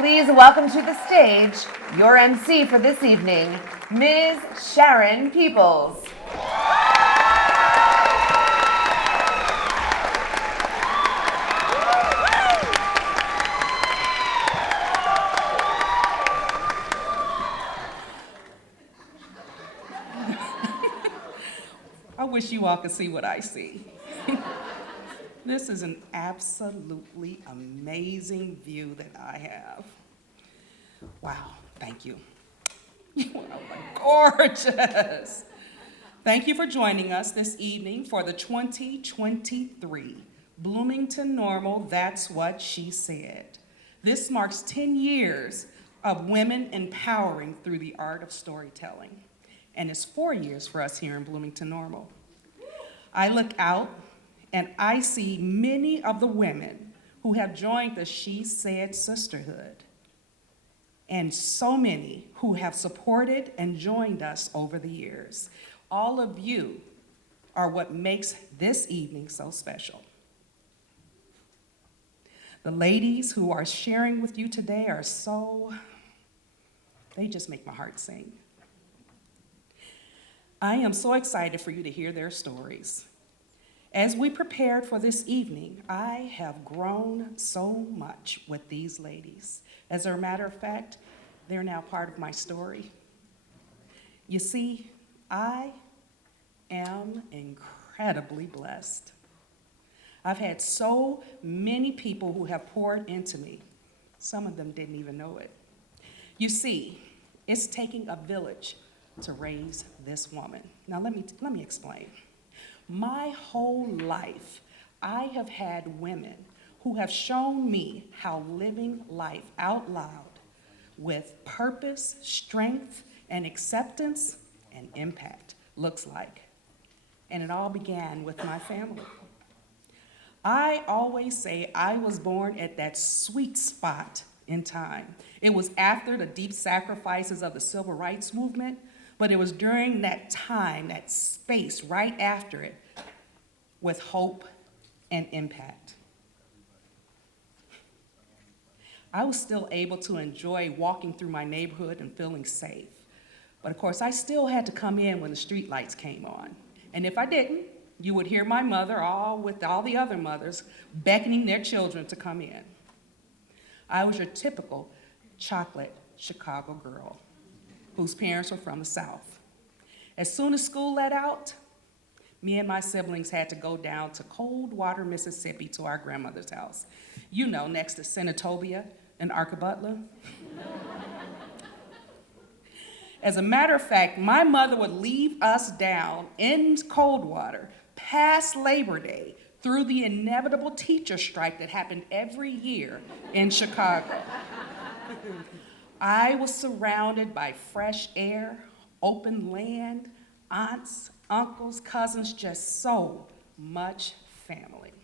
Please welcome to the stage your MC for this evening, Ms. Sharon Peoples. I wish you all could see what I see. This is an absolutely amazing view that I have. Wow, thank you. You are gorgeous. Thank you for joining us this evening for the 2023 Bloomington-Normal That's What She Said. This marks 10 years of women empowering through the art of storytelling, and it's 4 years for us here in Bloomington-Normal. I look out and I see many of the women who have joined the She Said sisterhood, and so many who have supported and joined us over the years. All of you are what makes this evening so special. The ladies who are sharing with you today are they just make my heart sing. I am so excited for you to hear their stories. As we prepared for this evening, I have grown so much with these ladies. As a matter of fact, they're now part of my story. You see, I am incredibly blessed. I've had so many people who have poured into me. Some of them didn't even know it. You see, it's taking a village to raise this woman. Now let me explain. My whole life, I have had women who have shown me how living life out loud with purpose, strength, and acceptance and impact looks like. And it all began with my family. I always say I was born at that sweet spot in time. It was after the deep sacrifices of the civil rights movement, but it was during that time, that space right after it, with hope and impact. I was still able to enjoy walking through my neighborhood and feeling safe. But of course, I still had to come in when the street lights came on. And if I didn't, you would hear my mother, with all the other mothers, beckoning their children to come in. I was your typical chocolate Chicago girl whose parents were from the South. As soon as school let out, me and my siblings had to go down to Coldwater, Mississippi to our grandmother's house. You know, next to Senatobia and Arcabutler. As a matter of fact, my mother would leave us down in Coldwater past Labor Day through the inevitable teacher strike that happened every year in Chicago. I was surrounded by fresh air, open land, aunts, uncles, cousins, just so much family.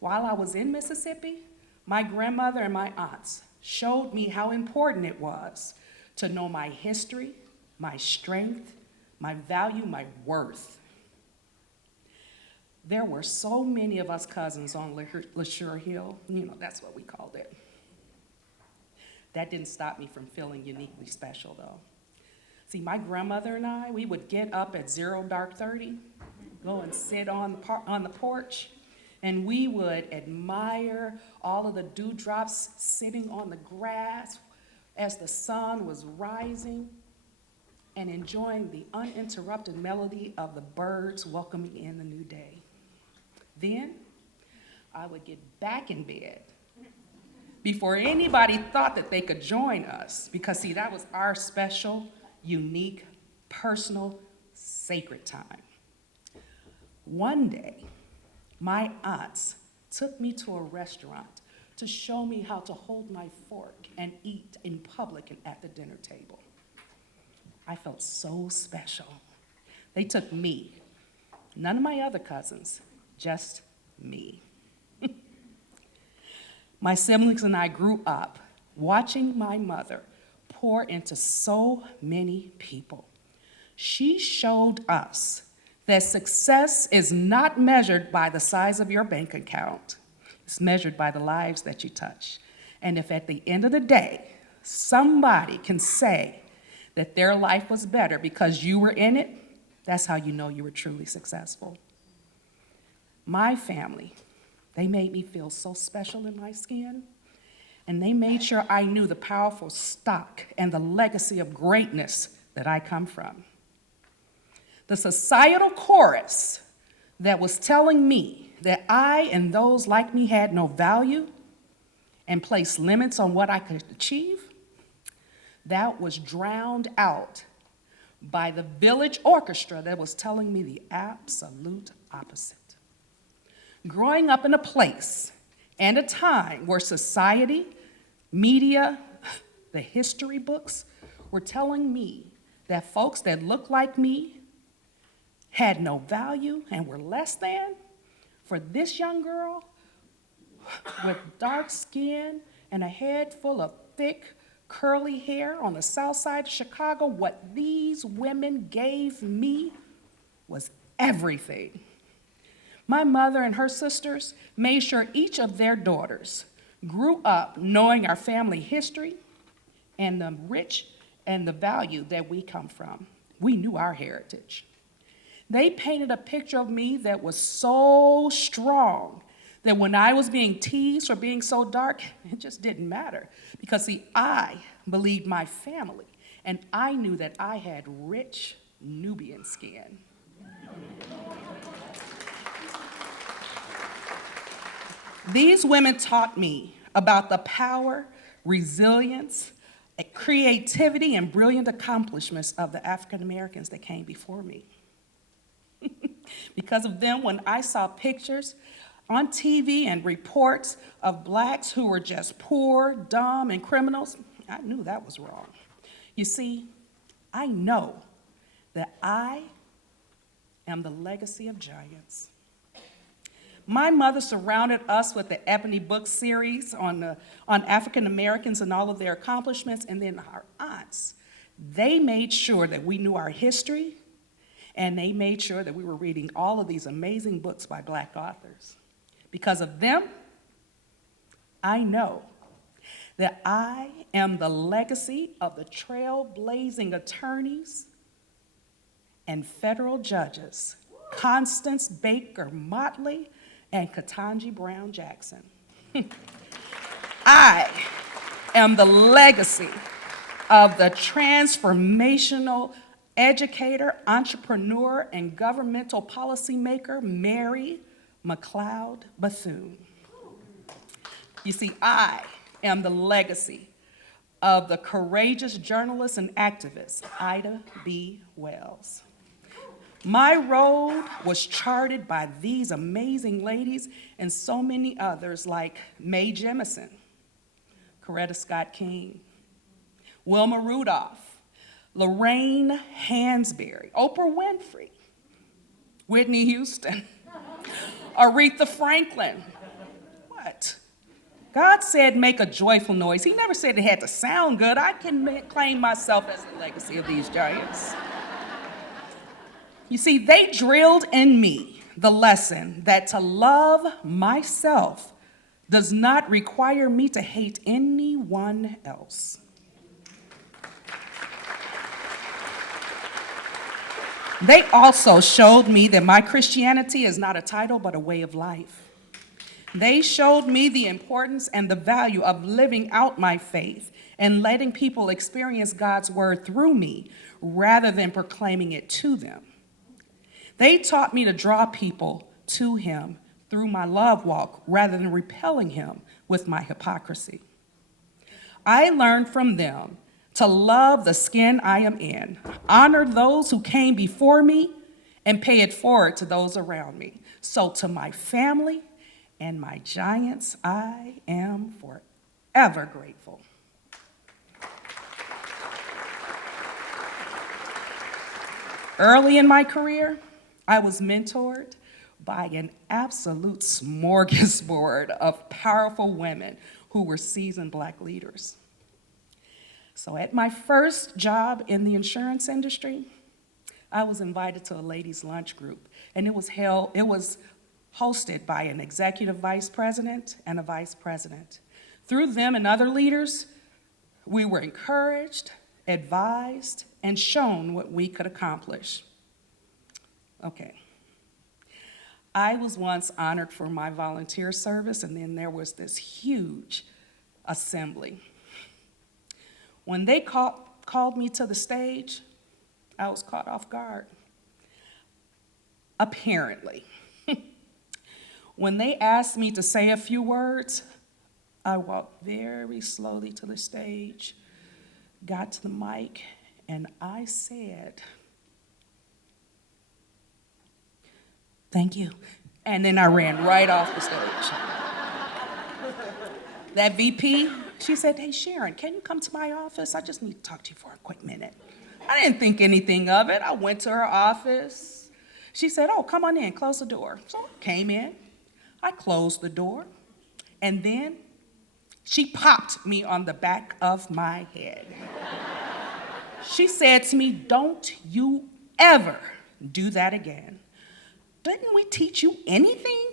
While I was in Mississippi, my grandmother and my aunts showed me how important it was to know my history, my strength, my value, my worth. There were so many of us cousins on LaSure Hill. You know, that's what we called it. That didn't stop me from feeling uniquely special, though. See, my grandmother and I, we would get up at 30, go and sit on the porch, and we would admire all of the dewdrops sitting on the grass as the sun was rising, and enjoying the uninterrupted melody of the birds welcoming in the new day. Then, I would get back in bed before anybody thought that they could join us, because see, that was our special, unique, personal, sacred time. One day, my aunts took me to a restaurant to show me how to hold my fork and eat in public and at the dinner table. I felt so special. They took me, none of my other cousins, just me. My siblings and I grew up watching my mother pour into so many people. She showed us that success is not measured by the size of your bank account. It's measured by the lives that you touch. And if at the end of the day, somebody can say that their life was better because you were in it, that's how you know you were truly successful. My family, they made me feel so special in my skin, and they made sure I knew the powerful stock and the legacy of greatness that I come from. The societal chorus that was telling me that I and those like me had no value and placed limits on what I could achieve, that was drowned out by the village orchestra that was telling me the absolute opposite. Growing up in a place and a time where society, media, the history books were telling me that folks that looked like me had no value and were less than, for this young girl with dark skin and a head full of thick, curly hair on the south side of Chicago, what these women gave me was everything. My mother and her sisters made sure each of their daughters grew up knowing our family history and the rich and the value that we come from. We knew our heritage. They painted a picture of me that was so strong that when I was being teased for being so dark, it just didn't matter. Because see, I believed my family, and I knew that I had rich Nubian skin. These women taught me about the power, resilience, creativity, and brilliant accomplishments of the African Americans that came before me. Because of them, when I saw pictures on TV and reports of blacks who were just poor, dumb, and criminals, I knew that was wrong. You see, I know that I am the legacy of giants. My mother surrounded us with the Ebony book series on African Americans and all of their accomplishments, and then our aunts, they made sure that we knew our history, and they made sure that we were reading all of these amazing books by Black authors. Because of them, I know that I am the legacy of the trailblazing attorneys and federal judges, Constance Baker Motley and Ketanji Brown Jackson. I am the legacy of the transformational educator, entrepreneur, and governmental policymaker, Mary McLeod Bethune. You see, I am the legacy of the courageous journalist and activist, Ida B. Wells. My road was charted by these amazing ladies and so many others like Mae Jemison, Coretta Scott King, Wilma Rudolph, Lorraine Hansberry, Oprah Winfrey, Whitney Houston, Aretha Franklin. What? God said make a joyful noise. He never said it had to sound good. I can claim myself as the legacy of these giants. You see, they drilled in me the lesson that to love myself does not require me to hate anyone else. They also showed me that my Christianity is not a title but a way of life. They showed me the importance and the value of living out my faith and letting people experience God's word through me rather than proclaiming it to them. They taught me to draw people to him through my love walk rather than repelling him with my hypocrisy. I learned from them to love the skin I am in, honor those who came before me, and pay it forward to those around me. So to my family and my giants, I am forever grateful. Early in my career, I was mentored by an absolute smorgasbord of powerful women who were seasoned Black leaders. So at my first job in the insurance industry, I was invited to a ladies' lunch group, and it was hosted by an executive vice president and a vice president. Through them and other leaders, we were encouraged, advised, and shown what we could accomplish. Okay. I was once honored for my volunteer service, and then there was this huge assembly. When they called me to the stage, I was caught off guard. Apparently. When they asked me to say a few words, I walked very slowly to the stage, got to the mic, and I said, "Thank you." And then I ran right off the stage. That VP, she said, "Hey, Sharon, can you come to my office? I just need to talk to you for a quick minute." I didn't think anything of it. I went to her office. She said, "Oh, come on in, close the door." So I came in, I closed the door, and then she popped me on the back of my head. She said to me, "Don't you ever do that again. Didn't we teach you anything?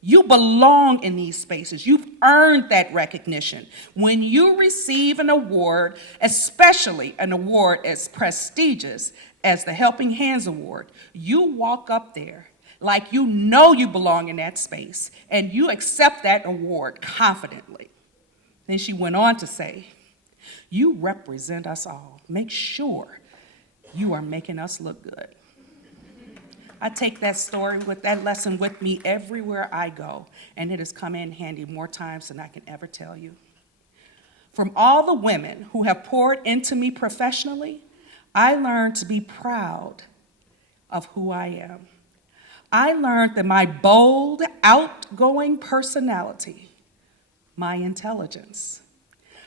You belong in these spaces. You've earned that recognition. When you receive an award, especially an award as prestigious as the Helping Hands Award, you walk up there like you know you belong in that space, and you accept that award confidently." Then she went on to say, "You represent us all. Make sure you are making us look good." I take that story with that lesson with me everywhere I go, and it has come in handy more times than I can ever tell you. From all the women who have poured into me professionally, I learned to be proud of who I am. I learned that my bold, outgoing personality, my intelligence,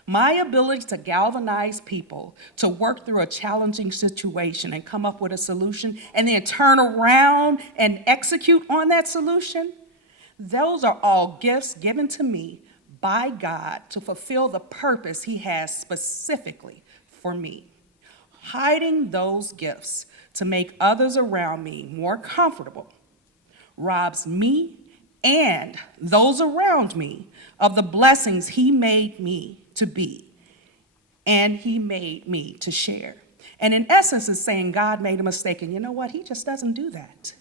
my ability to galvanize people, to work through a challenging situation and come up with a solution, and then turn around and execute on that solution, those are all gifts given to me by God to fulfill the purpose He has specifically for me. Hiding those gifts to make others around me more comfortable robs me and those around me of the blessings He made me to be, and He made me to share. And in essence, it's saying God made a mistake, and you know what? He just doesn't do that.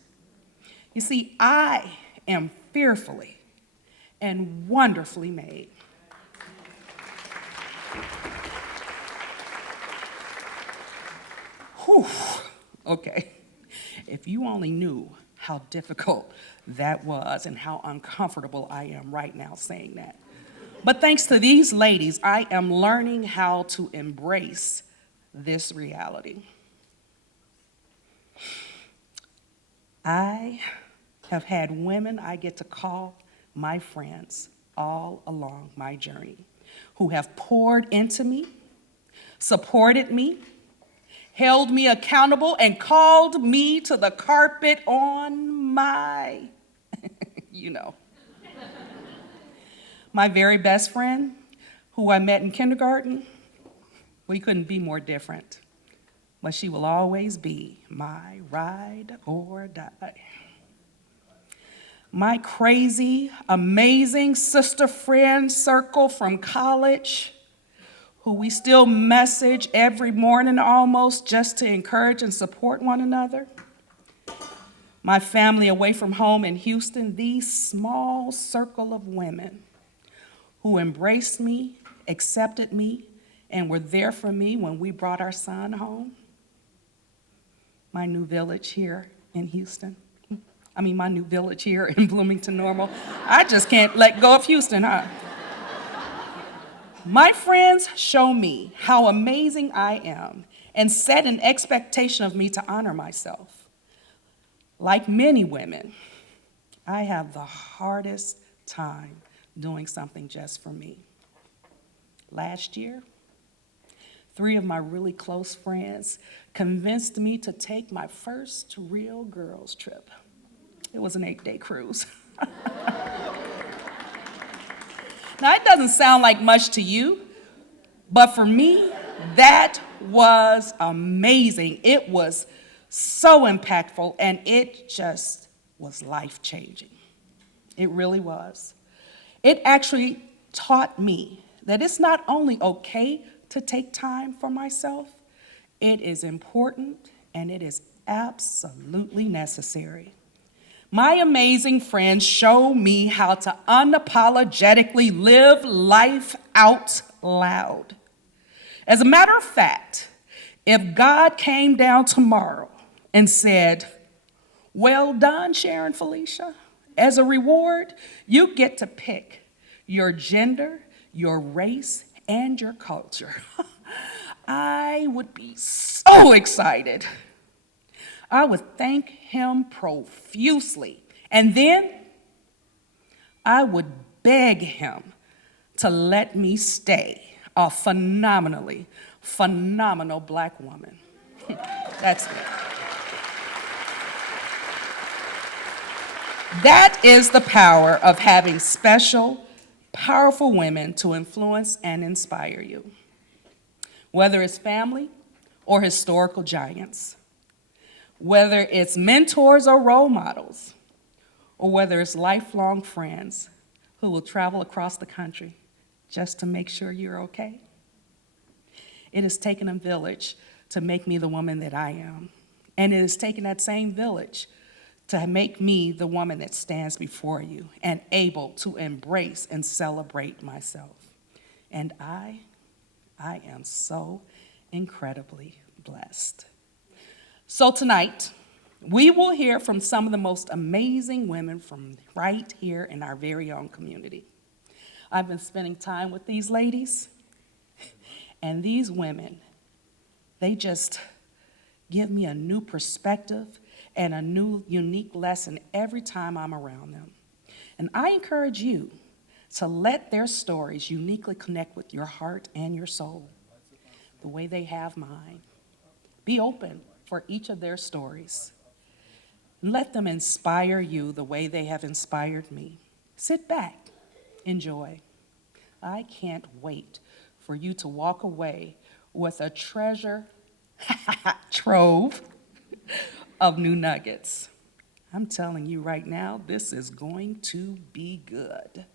You see, I am fearfully and wonderfully made. Whew, okay. If you only knew how difficult that was and how uncomfortable I am right now saying that. But thanks to these ladies, I am learning how to embrace this reality. I have had women I get to call my friends all along my journey who have poured into me, supported me, held me accountable, and called me to the carpet on my, you know. My very best friend, who I met in kindergarten, we couldn't be more different, but she will always be my ride or die. My crazy, amazing sister friend circle from college, who we still message every morning almost just to encourage and support one another. My family away from home in Houston, the small circle of women who embraced me, accepted me, and were there for me when we brought our son home. My new village here in Houston. My new village here in Bloomington-Normal. I just can't let go of Houston, huh? My friends show me how amazing I am and set an expectation of me to honor myself. Like many women, I have the hardest time doing something just for me. Last year, 3 of my really close friends convinced me to take my first real girls trip. It was an 8-day cruise. Now, it doesn't sound like much to you, but for me, that was amazing. It was so impactful, and it just was life-changing. It really was. It actually taught me that it's not only okay to take time for myself, it is important and it is absolutely necessary. My amazing friends show me how to unapologetically live life out loud. As a matter of fact, if God came down tomorrow and said, "Well done, Sharon Felicia. As a reward, you get to pick your gender, your race, and your culture," I would be so excited. I would thank him profusely, and then I would beg him to let me stay a phenomenally phenomenal Black woman. That's it. That is the power of having special, powerful women to influence and inspire you. Whether it's family or historical giants, whether it's mentors or role models, or whether it's lifelong friends who will travel across the country just to make sure you're okay. It has taken a village to make me the woman that I am. And it has taken that same village to make me the woman that stands before you and able to embrace and celebrate myself. And I am so incredibly blessed. So tonight, we will hear from some of the most amazing women from right here in our very own community. I've been spending time with these ladies, and these women, they just give me a new perspective and a new unique lesson every time I'm around them. And I encourage you to let their stories uniquely connect with your heart and your soul, the way they have mine. Be open for each of their stories. Let them inspire you the way they have inspired me. Sit back, enjoy. I can't wait for you to walk away with a treasure trove of new nuggets. I'm telling you right now, this is going to be good.